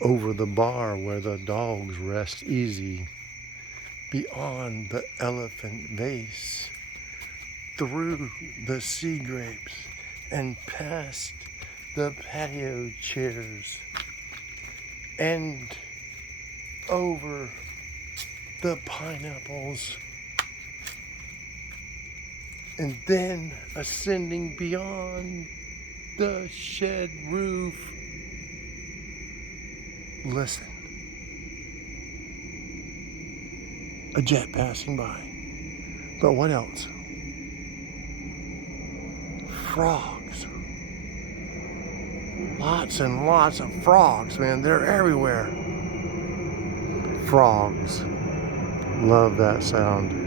over the bar where the dogs rest easy, beyond the elephant vase, through the sea grapes, and past the patio chairs, and over the pineapples, and then ascending beyond the shed roof. Listen, a jet passing by. But what else? Frogs. Lots and lots of frogs, man. They're everywhere. Frogs. Love that sound.